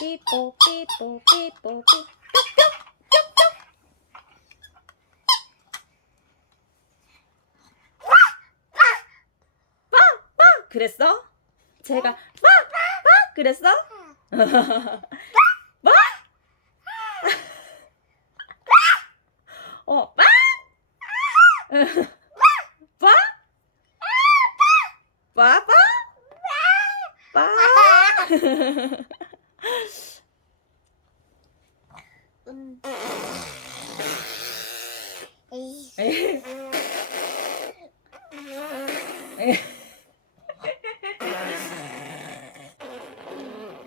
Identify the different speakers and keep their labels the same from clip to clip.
Speaker 1: 삐뽀 삐뽀 삐뽀 삐 그랬어? 제가 빵빵 그랬어? 빵? 어, 빵?
Speaker 2: 음.
Speaker 1: 에이. 에이.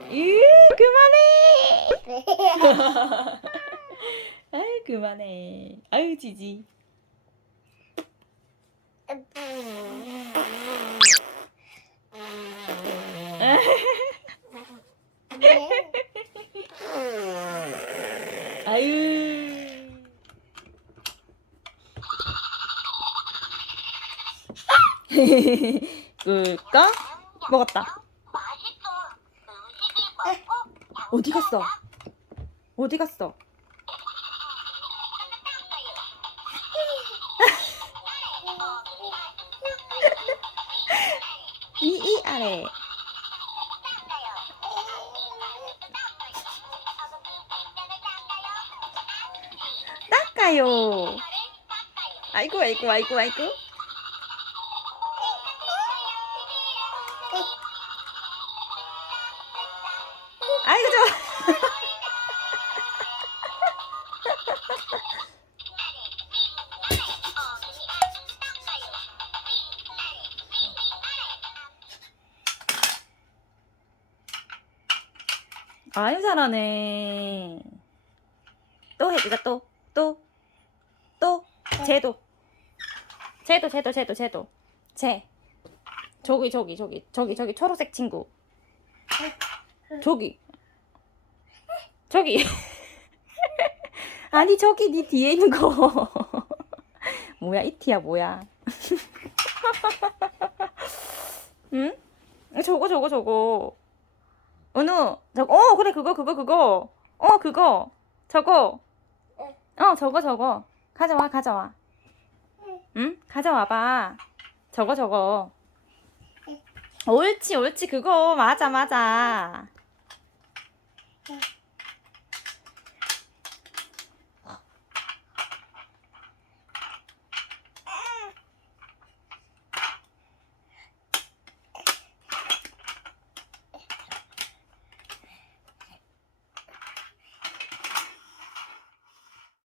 Speaker 1: 이 그만해. 아이 그만해. 아유 지지. 아유. 꿀꺽 먹었다. 어디 갔어? 어디 갔어? 이이 아래. 닦아요. 아이고 아이고 아이고 아이고. 아이고 좋아. 아유 잘하네. 또 해주자 또 또또 쟤도 쟤도 쟤도 쟤도 쟤도 쟤 저기 저기 저기 저기 저기 초록색 친구. 저기. 저기. 아니 저기 네 뒤에 있는 거. 뭐야 이티야 뭐야. 응? 저거 저거 저거. 은우 저거 어 그래 그거 그거 그거. 어 그거. 저거. 어 저거 저거. 가져와 가져와. 응? 가져와봐. 저거 저거 옳지 옳지. 그거 맞아 맞아